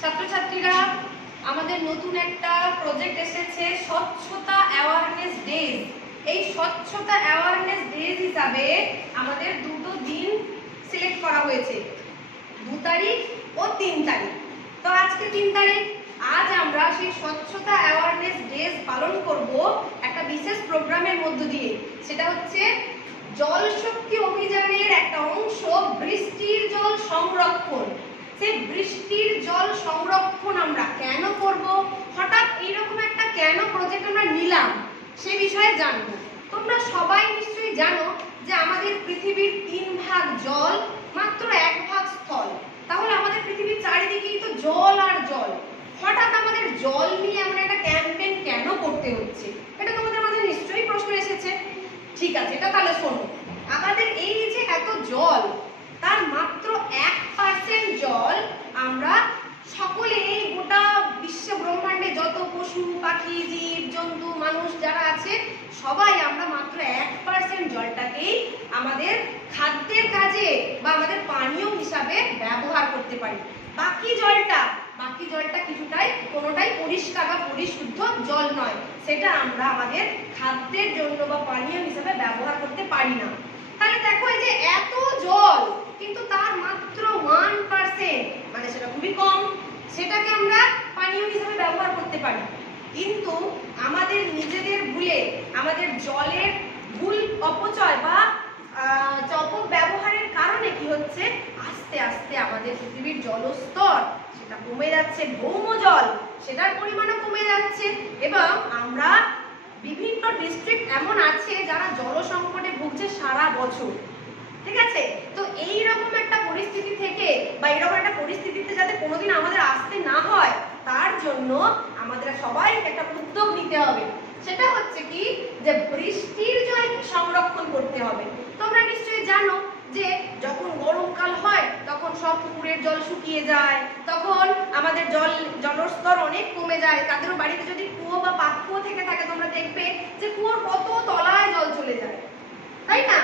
ছাত্রছাত্রীরা, আমাদের নতুন একটা প্রজেক্ট এসেছে স্বচ্ছতা অ্যাওয়ারনেস ডেজ। এই স্বচ্ছতা অ্যাওয়ারনেস ডেজ হিসাবে আমাদের দুটো দিন সিলেক্ট করা হয়েছে, 2 তারিখ ও 3 তারিখ। তো আজকে 3 তারিখ, আজ আমরা সেই স্বচ্ছতা অ্যাওয়ারনেস ডেজ পালন করব একটা বিশেষ প্রোগ্রামের মধ্য দিয়ে। সেটা হচ্ছে জল শক্তি অভিযানের একটা অংশ, বৃষ্টির জল সংরক্ষণ। সেই বৃষ্টির জল সংরক্ষণ আমরা কেন করব, হঠাৎ এইরকম একটা কেন প্রজেক্ট আমরা নিলাম, সে বিষয়ে জানবো। তোমরা সবাই নিশ্চয়ই জানো যে আমাদের পৃথিবীর 3 ভাগ জল, মাত্র 1 ভাগ স্থল। তাহলে আমাদের পৃথিবীর চারিদিকেই তো জল আর জল। হঠাৎ আমাদের জল নিয়ে আমরা একটা ক্যাম্পেইন কেন করতে হচ্ছে, এটা তোমাদের মাঝে নিশ্চয়ই প্রশ্ন এসেছে। ঠিক আছে, এটা তাহলে শোনো। আমাদের এই যে এত জল, তার মাত্র 1% জল আমরা সকলে, এই গোটা বিশ্ব ব্রহ্মাণ্ডে যত পশু পাখি জীব জন্তু মানুষ যারা আছে, সবাই আমরা মাত্র 1% জলটাকেই আমাদের খাদ্যের কাজে বা আমাদের পানীয় হিসাবে ব্যবহার করতে পারি। বাকি জলটা কিছুটাই, কোনোটাই পরিষ্কার বা পরিশুদ্ধ জল নয়, সেটা আমরা আমাদের খাদ্যের জন্য বা পানীয় হিসাবে ব্যবহার করতে পারি না। তাহলে দেখো, এই যে এত জল, কিন্তু তার মাত্র 1%, মানে সেটা খুবই কম, সেটাকে আমরা পানীয় হিসাবে ব্যবহার করতে পারি। কিন্তু আমাদের নিজেদের ভুলে, আমাদের জলের ভুল অপচয় বা অপব্যবহারের কারণে কি হচ্ছে, আস্তে আস্তে আমাদের পৃথিবীর জলস্তর সেটা কমে যাচ্ছে, ভৌমজল সেটার পরিমাণও কমে যাচ্ছে। এবং আমরা বিভিন্ন ডিস্ট্রিক্ট এমন আছে যারা জল সংকটে ভুগছে সারা বছর। ঠিক আছে, তো এইরকম একটা পরিস্থিতি থেকে বা এরকম একটা পরিস্থিতিতে যাতে কোনোদিন আমাদের আসতে না হয়, তার জন্য আমাদের সবাই একটা উদ্যোগ নিতে হবে। সেটা হচ্ছে কি, যে বৃষ্টির জল সংরক্ষণ করতে হবে। তোমরা নিশ্চয়ই জানো যে যখন গরমকাল হয় তখন সব পুকুরের জল শুকিয়ে যায়, তখন আমাদের জলস্তর অনেক কমে যায়। কাদেরও বাড়িতে যদি কুয়ো বা পাতকুয়ো থেকে থাকে, তোমরা দেখবে যে কুয়োর কত তলায় জল চলে যায়, তাই না?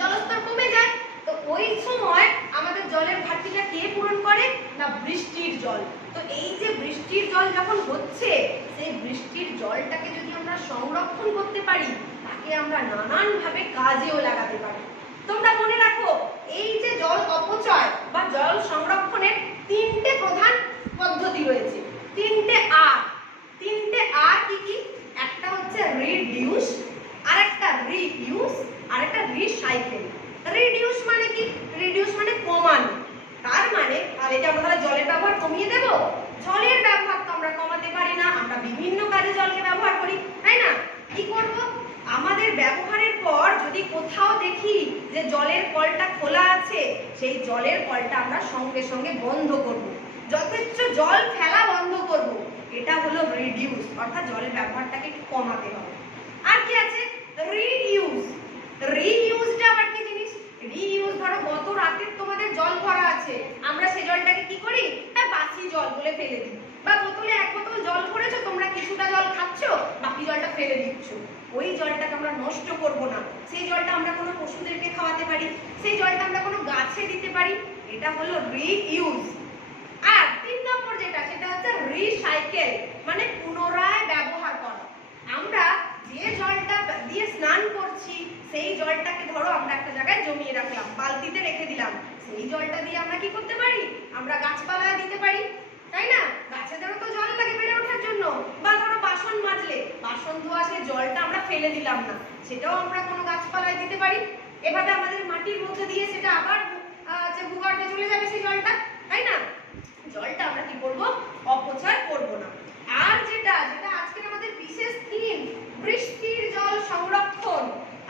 জলস্তর কমে যায়। তো ওই সময় আমাদের জলের ঘাটতিটা কে পূরণ করে না, বৃষ্টির জল। তো এই যে বৃষ্টির জল যখন হচ্ছে, সেই বৃষ্টির জলটাকে যদি আমরা সংরক্ষণ করতে পারি, তাকে আমরা নানান ভাবে কাজেও লাগাতে পারি। তোমরা মনে রাখো, এই যে জল অপচয় বা জল সংরক্ষণের 3টে প্রধান পদ্ধতি রয়েছে, 3টে আর কি কি? একটা হচ্ছে রিডিউস, আরেকটা রিইউজ, আরেকটা রিসাইকেল। রিডিউস মানে কি? রিডিউস মানে কমানো। তার মানে তাহলে কি আমরা জলের ব্যবহার কমিয়ে দেব? জলের ব্যবহার তো আমরা কমাতে পারি না, আমরা বিভিন্ন কাজে জলকে ব্যবহার করি, তাই না? কি করব? আমাদের ব্যবহারের পর যদি কোথাও দেখি যে জলের কলটা খোলা আছে, সেই জলের কলটা আমরা সঙ্গে সঙ্গে বন্ধ করব, যথেচ্ছ জল ফেলা বন্ধ করব। এটা হলো রিডিউস, অর্থাৎ জলের ব্যবহারটাকে একটু কমাতে হবে। আর কি আছে? রিইউজ। রিইউজটা আবার কি জিনিস? রিইউজ, ধরো গত রাতে তোমাদের জল ভরা আছে, আমরা সেই জলটাকে কি করি, বাসি জল বলে ফেলে দিই। বা বোতলে 1 বোতল জল ভরেছো, তোমরা কিছুটা জল খাচ্ছ, বাকি জলটা ফেলে দিচ্ছ। ওই জলটাকে আমরা নষ্ট করব না, সেই জলটা আমরা কোনো পশুদেরকে খাওয়াতে পারি, সেই জলটা আমরা কোনো গাছে দিতে পারি। এটা হলো রিইউজ। আর 3 নম্বর যেটা, সেটা হচ্ছে রিসাইকেল, মানে পুনরায় ব্যবহার করা। আমরা যে জলটা দিয়ে স্নান করছি, সেই জলটাকে ধরো আমরা একটা জায়গায় জমিয়ে রাখলাম, বালতিতে রেখে দিলাম, সেই জলটা দিয়ে আমরা কি করতে পারি, আমরা গাছপালায় দিতে পারি, তাই না? গাছেদেরও তো জল লাগে বেড়ে ওঠার জন্য। বা ধরো বাসন মাজলে, বাসন ধোয়া সেই জলটা আমরা ফেলে দিলাম না, সেটাও আমরা কোনো গাছপালায় দিতে পারি। এভাবে আমাদের মাটির মধ্যে দিয়ে সেটা আবার যে ভূগর্ভে চলে যাবে সেই জলটা, তাই না? জলটা আমরা কি করব, অপচয় করব না। আর যেটা আজকের আমাদের বিশেষ থিম, বৃষ্টির জল সংরক্ষণ।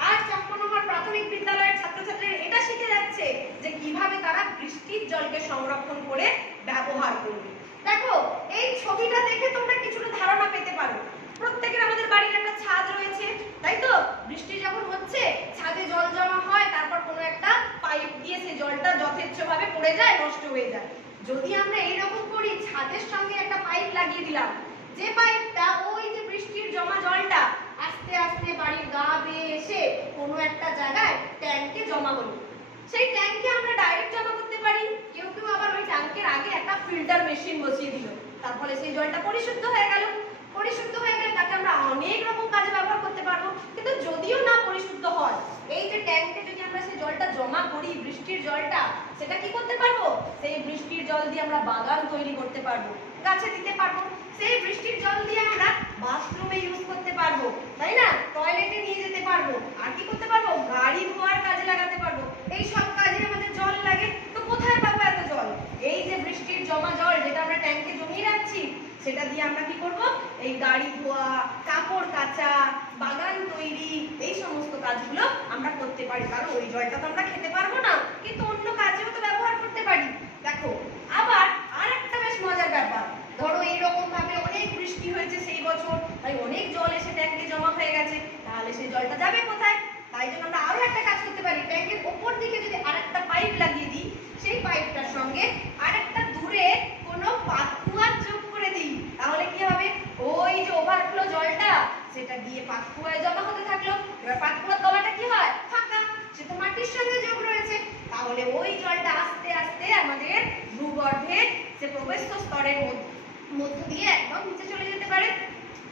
আজ চম্পনগর প্রাথমিক বিদ্যালয়ের ছাত্রছাত্রীরা এটা শিখে যাচ্ছে যে কিভাবে তারা বৃষ্টির জলকে সংরক্ষণ করে ব্যবহার করবে। দেখো, এই ছবিটা দেখে তোমরা কিছুটা ধারণা পেতে পারো। প্রত্যেকের আমাদের বাড়ির একটা ছাদ রয়েছে, তাই তো? বৃষ্টি যখন হচ্ছে, ছাদে জল জমা হয়, তারপর কোনো একটা পাইপ দিয়ে সেই জলটা যথেচ্ছভাবে পড়ে যায়, নষ্ট হয়ে যায়। যদি আমরা এইরকম করি, ছাদের সঙ্গে একটা পাইপ লাগিয়ে দিলাম, যে পাইপটা ওই যে বৃষ্টির জমা জলটা আস্তে আস্তে বাড়ির গা বেয়ে এসে কোনো একটা জায়গায় ট্যাঙ্কে জমা হলো, সেই ট্যাঙ্কে আমরা ডাইরেক্ট জমা করতে পারি, কেউ কেউ আবার ওই ট্যাঙ্কের আগে একটা ফিল্টার মেশিন বসিয়ে দিল, তার ফলে সেই জলটা পরিশুদ্ধ হয়ে গেল। পরিশুদ্ধ হয়ে গেলে তাকে আমরা অনেক রকম কাজে ব্যবহার করতে পারবো। কিন্তু যদিও না পরিশুদ্ধ হয়, এই যে ট্যাঙ্কে যদি আমরা সেই জলটা জমা করি, বৃষ্টির জলটা, সেটা কি করতে পারবো? সেই বৃষ্টির জল দিয়ে আমরা বাগান তৈরি করতে পারবো, গাছে দিতে পারবো। সেই বৃষ্টির জল দিয়ে আমরা বাথরুমে ইউজ করতে পারবো, তাই না? টয়লেটে নিয়ে যেতে পারবো। আর কি করতে পারবো? গাড়ি ধোয়ার কাজে লাগাতে পারবো। এই সব কাজে আমাদের জল লাগে। তো কোথায় পাবো এত জল? এই যে বৃষ্টির জমা জল যেটা আমরা ট্যাঙ্কে জমিয়ে রাখছি, সেটা দিয়ে আমরা কি করব? এই গাড়ি ধোয়া, কাপড় কাচা, বাগান তৈরি, এই সমস্ত কাজগুলো আমরা করতে পারি। কারণ ওই জলটা তো আমরা খেতে পারবো না, কিন্তু অন্য কাজেও তো ব্যবহার করতে পারি। দেখো, আবার আরেকটা বেশ মজার ব্যাপার, ধরো এইরকম ভাবে অনেক বৃষ্টি হয়েছে সেই বছর, তাই অনেক জল এসে ট্যাঙ্কে জমা হয়ে গেছে, তাহলে সেই জলটা যাবে কোথায়? তাই জন্য আমরা আরো একটা কাজ করতে পারি, ট্যাঙ্কের উপর দিকে যদি আরেকটা পাইপ লাগিয়ে দিই, সেই পাইপটার সঙ্গে আরেকটা দূরে কোনো পাতকুয়ার যোগ করে দিই, তাহলে কি হবে? ওই যে ওভারফ্লো জলটা সেটা গিয়ে পাতকুয়ায় জমা হতে থাকলো। এবার পাতকুয়ার তলাটা কি হয়? ফাঁকা, সে তো মাটির সঙ্গে যোগ রয়েছে। তাহলে ওই জলটা আস্তে আস্তে আমাদের ভূগর্ভে যে প্রবেশ্য স্তরের মধ্য দিয়ে একদম নিচে চলে যেতে পারে।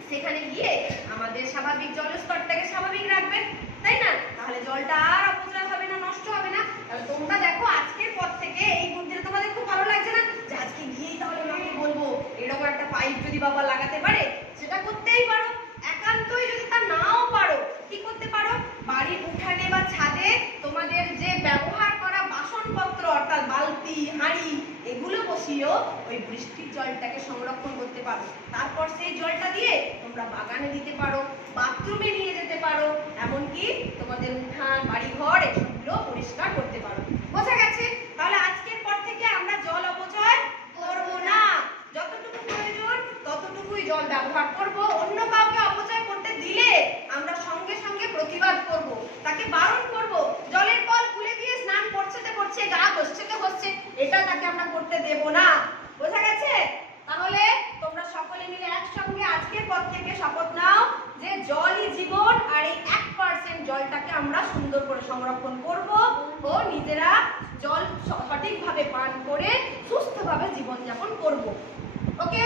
সেখানে গিয়ে আমাদের স্বাভাবিক জলস্তরটাকে স্বাভাবিক রাখবে, তাই না? তাহলে জলটা আর অপচয় হবে না, নষ্ট হবে না। তাহলে তোমরা দেখো, আজকের পর থেকে এই বুদ্ধিটা তোমাদের খুব ভালো লাগছে না? যে আজকে গিয়েই তাহলে মাকে বলবো এরকম একটা পাইপ যদি বাবা লাগাতে পারে, সেটা করতেই পারো। একান্তই যদি তা নাও পারো, কি করতে পারো? বাড়ির উঠানে বা ছাদে তোমাদের যে ব্যবহার করা বাসনপত্র, অর্থাৎ বালতি, হাঁড়ি, এগুলো বসিয়েও ওই বৃষ্টির জলটাকে সংরক্ষণ করতে পারো। তারপর সেই জলটা দিয়ে তোমরা বাগানে দিতে পারো, বাথরুমে নিয়ে যেতে পারো, এমনকি তোমাদের উঠান, বাড়িঘর, এসবগুলো পরিষ্কার করতে পারো। বোঝা গেছে? তাহলে আজকের পর থেকে আমরা জল অপচয় করব না। যতটুকু প্রয়োজন ততটুকুই জল ব্যবহার করব। অন্য কাউকে অপচয় করতে দিলে আমরা সঙ্গে সঙ্গে প্রতিবাদ করব, তাকে বারণ করব। জলের কল খুলে দিয়ে স্নান করছে গা ঘষছে, এটা তাকে আমরা করতে দেব না। বোঝা গেছে? তাহলে তোমরা সকলে মিলে একসঙ্গে আজকের পর থেকে শপথ নাও যে জলই জীবন, আর এই 1% জলটাকে আমরা সুন্দর করে সংরক্ষণ করব ও নিজেরা জল সঠিকভাবে পান করে সুস্থভাবে জীবনযাপন করব। ওকে?